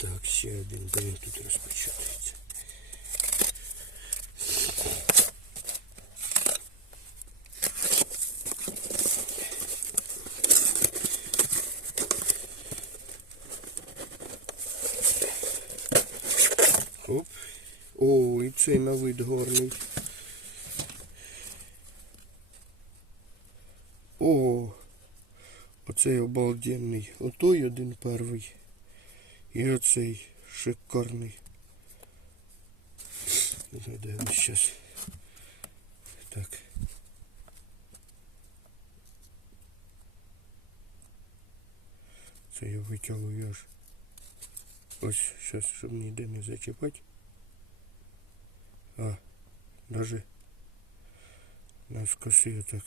Так, ще один, де тут розпечатається. Оп. О, і цей на вид гарний. О, оцей обалденний. Отой один перший. І оцей шикарний. Зайдемо зараз. Так. Це я витягую аж. Ось зараз, щоб ніде не зачіпати. А, даже навскоси отак.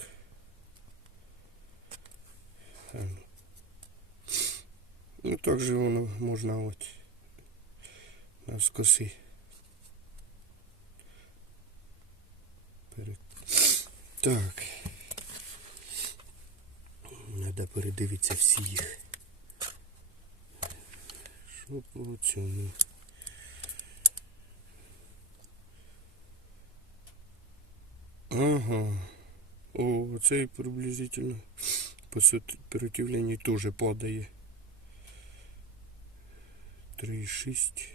А, ну. Ну так же воно можна от навскоси. Пере... Так. Треба передивитися всі їх. Що по цьому? Ага. О, цей приблизительно по сопротивлению тоже падає. 3,6.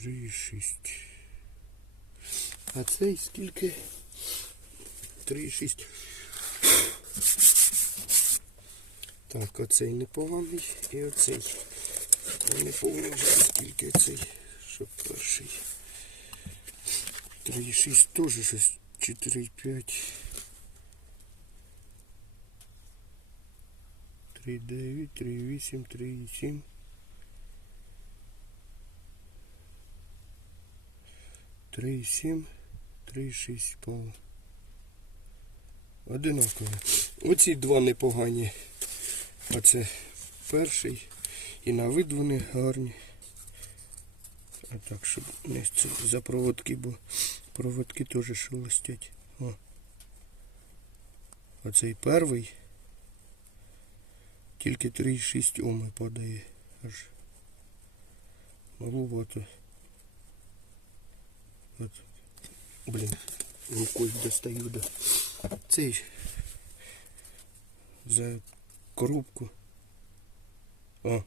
3,6. А цей скільки? 3,6. Так, оцей непоганий і оцей. Я не пам'ятаю вже скільки цей, що перший. 3,6 теж щось 4,5. 3,9, 3,8, 3,7. Три і сім, три шість пало. Одинаково. Оці два непогані. Оце перший. І на вид вони гарні. А так, щоб не за проводки, бо проводки теж шелестять. О. Оцей перший. Тільки 3,6 оми падає. Аж малувато. От. Блін, рукою достаю до цей за коробку. О.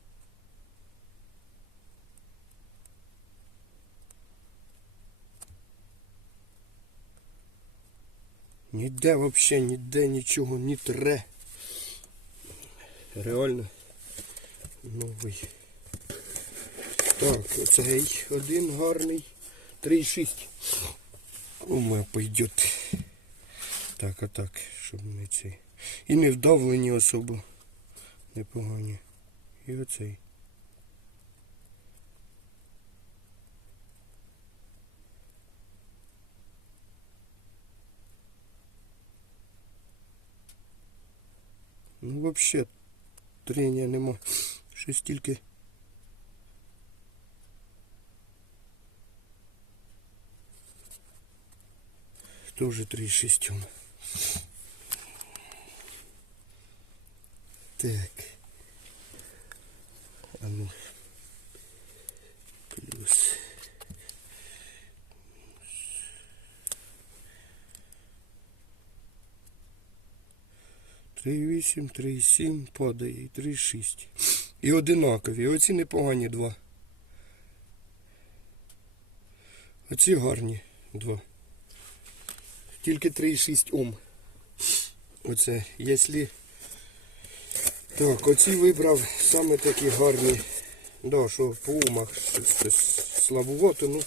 Ніде вообще, ніде нічого не тре. Реально новий. Так, оцей один гарний. 3,6. У мене пойдет. Так, а так, щоб не цей. І не вдавлені особо. Непогані. І оцей. Ну, вообще, трения нема. Щось тільки. Тоже 3,6. Так. А ну. 3,8, 3,7 падає, і 3,6. І одинакові. Оці непогані два. Оці гарні два. Тільки 3,6 Ом. Оце, якщо... Так, оці вибрав саме такі гарні. Да, що по умах слабувато, ну.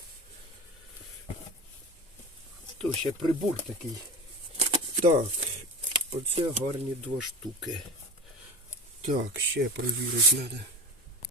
То ще прибор такий. Так, оце гарні два штуки. Так, ще провірити треба.